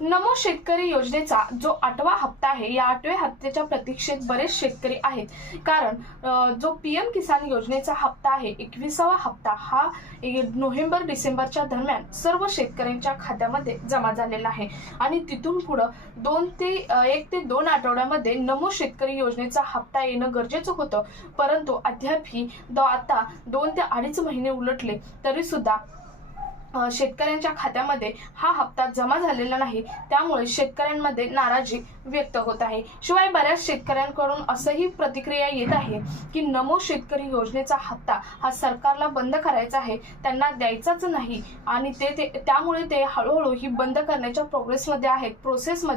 नमो शेतकरी योजनेचा जो 8वा हप्ता आहे, या 8व्या हप्त्याच्या प्रतीक्षेत बरेच शेतकरी आहेत. कारण जो पीएम किसान योजनेचा हप्ता आहे, 21वा हप्ता हा नोव्हेंबर डिसेंबरच्या दरम्यान सर्व शेतकऱ्यांच्या खात्यामध्ये जमा झालेला आहे आणि तिथून पुढे 1 ते 2 आठवड्यामध्ये नमो शेतकरी योजनेचा हप्ता येणं गरजेचं होतं. परंतु अद्याप आता 2 ते 2.5 महिने उलटले तरी सुद्धा शेतकऱ्यांच्या खात्यामध्ये हा हप्ता जमा झालेला नाही. त्यामुळे शेतकऱ्यांमध्ये नाराजी व्यक्त होत आहे. शिवाय बऱ्याच शेतकऱ्यांकडून असंही प्रतिक्रिया येत आहे की नमो शेतकरी योजनेचा हप्ता हा सरकारला बंद करायचा आहे, त्यांना द्यायचाच नाही आणि त्यामुळे ते हळूहळू ही बंद करण्याच्या प्रोसेसमध्ये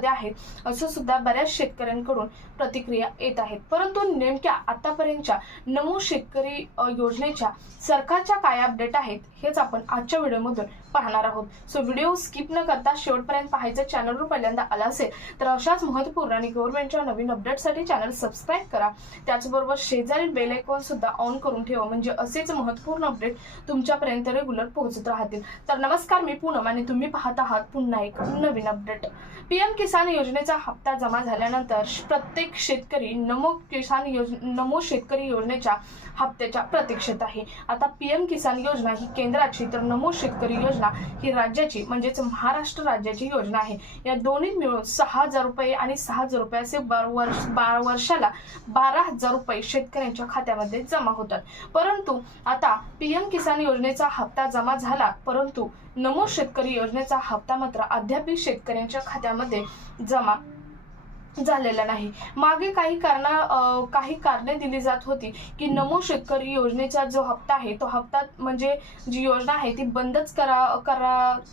आहेत असं सुद्धा बऱ्याच शेतकऱ्यांकडून प्रतिक्रिया येत आहेत. परंतु नेमक्या आतापर्यंतच्या नमो शेतकरी योजनेच्या सरकारच्या काय अपडेट आहेत हेच आपण आजच्या व्हिडिओमध्ये पाहणार आहोत. सो व्हिडिओ स्किप न करता शेवटपर्यंत पाहायचं. चॅनलवर पहिल्यांदा आला असेल तर अशाच महत्त्वपूर्ण आणि गव्हर्नमेंटच्या नवीन अपडेटसाठी चॅनल सबस्क्राईब करा. त्याचबरोबर शेजारील बेल आयकॉन सुद्धा ऑन करून ठेवा, म्हणजे असेच महत्त्वपूर्ण अपडेट तुमच्यापर्यंत रेग्युलर पोहोचत राहतील. तर नमस्कार, मी पूनम आणि तुम्ही पाहत आहात पुन्हा एक नवीन अपडेट. पीएम किसान योजनेचा हप्ता जमा झाल्यानंतर प्रत्येक शेतकरी नमो शेतकरी योजनेच्या हप्त्याच्या प्रतीक्षेत आहे. आता पीएम किसान योजना ही केंद्राची तर नमो शेतकरी योजना ही राज्याची म्हणजेच महाराष्ट्र राज्याची योजना आहे. या दोन्ही मिळून 6,000 रुपये आणि 6,000 रुपये असे वर्षाला 12,000 रुपये शेतकऱ्यांच्या खात्यामध्ये जमा होतात. परंतु आता पीएम किसान योजनेचा हप्ता जमा झाला, परंतु नमो शेतकरी योजनेचा हप्ता मात्र अद्याप शेतकऱ्यांच्या खात्यामध्ये जमा झालेला नाही. मागे काही कारणे दिली जात होती की नमो शेतकरी योजनेचा जो हप्ता आहे तो हप्ता म्हणजे जी योजना आहे ती बंदच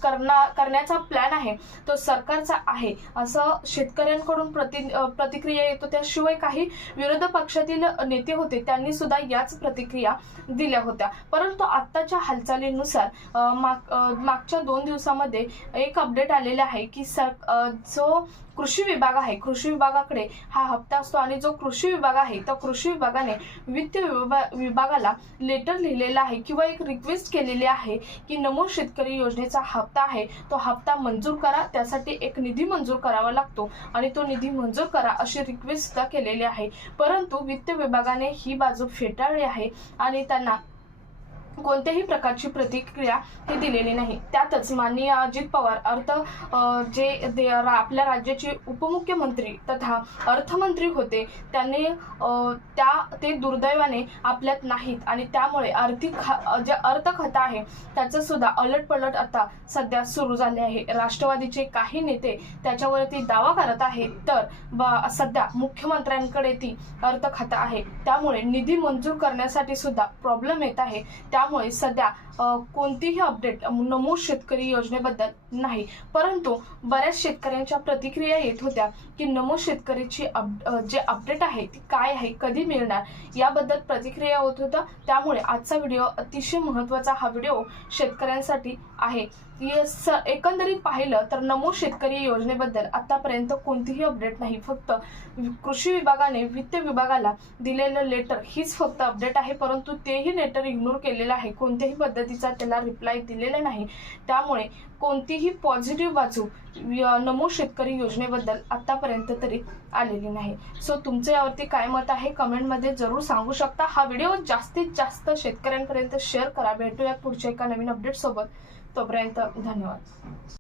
करण्याचा प्लॅन आहे तो सरकारचा आहे असं शेतकऱ्यांकडून प्रतिक्रिया येतो. त्याशिवाय काही विरोधी पक्षातील नेते होते, त्यांनी सुद्धा याच प्रतिक्रिया दिल्या होत्या. परंतु आत्ताच्या हालचालीनुसार मागच्या 2 दिवसामध्ये एक अपडेट आलेला आहे की जो कृषी विभाग आहे, कृषी विभागाकडे हा हप्ता असतो आणि जो कृषी विभाग आहे तो कृषी विभागाने वित्त विभागाला लेटर लिहिलेला आहे किंवा एक रिक्वेस्ट केलेली आहे की नमो शेतकरी योजनेचा हप्ता आहे तो हप्ता मंजूर करा, त्यासाठी एक निधी मंजूर करावा लागतो आणि तो निधी मंजूर करा अशी रिक्वेस्ट सुद्धा केलेली आहे. परंतु वित्त विभागाने ही बाजू फेटाळली आहे आणि त्यांना कोणत्याही प्रकारची प्रतिक्रिया ही दिलेली नाही. त्यातच माननीय अजित पवार आपल्या राज्याचे उपमुख्यमंत्री तथा अर्थमंत्री होते, ते दुर्दैवाने आपल्यात नाहीत आणि त्यामुळे जे अर्थखातं आहे त्याचं सुद्धा अलटपलट आता सध्या सुरू झाले आहे. राष्ट्रवादीचे काही नेते त्याच्यावरती दावा करत आहेत, तर सध्या मुख्यमंत्र्यांकडे ती अर्थखातं आहे, त्यामुळे निधी मंजूर करण्यासाठी सुद्धा प्रॉब्लेम येत आहे. त्यामुळे सध्या कोणतीही अपडेट नमो शेतकरी योजनेबद्दल नाही. परंतु बऱ्याच शेतकऱ्यांच्या प्रतिक्रिया येत होत्या की नमो शेतकरीची जे अपडेट आहे ती काय आहे, कधी मिळणार याबद्दल प्रतिक्रिया होत होत्या. त्यामुळे आजचा व्हिडिओ अतिशय महत्त्वाचा हा व्हिडिओ शेतकऱ्यांसाठी आहे. एकंदरीत पाहिलं तर नमो शेतकरी योजनेबद्दल आतापर्यंत कोणतीही अपडेट नाही. फक्त कृषी विभागाने वित्त विभागाला दिलेलं लेटर हीच फक्त अपडेट आहे, परंतु तेही लेटर इग्नोर केलेलं आहे. कोणत्याही पद्धतीचा त्याला रिप्लाय दिलेला नाही. त्यामुळे कोणतीही पॉझिटिव्ह बाजू नमो शेतकरी योजनेबद्दल आतापर्यंत तरी आलेली नाही. सो तुमचं यावरती काय मत आहे कमेंटमध्ये जरूर सांगू शकता. हा व्हिडिओ जास्तीत जास्त शेतकऱ्यांपर्यंत शेअर करा. भेटूया पुढच्या एका नवीन अपडेट सोबत. तोपर्यंत धन्यवाद.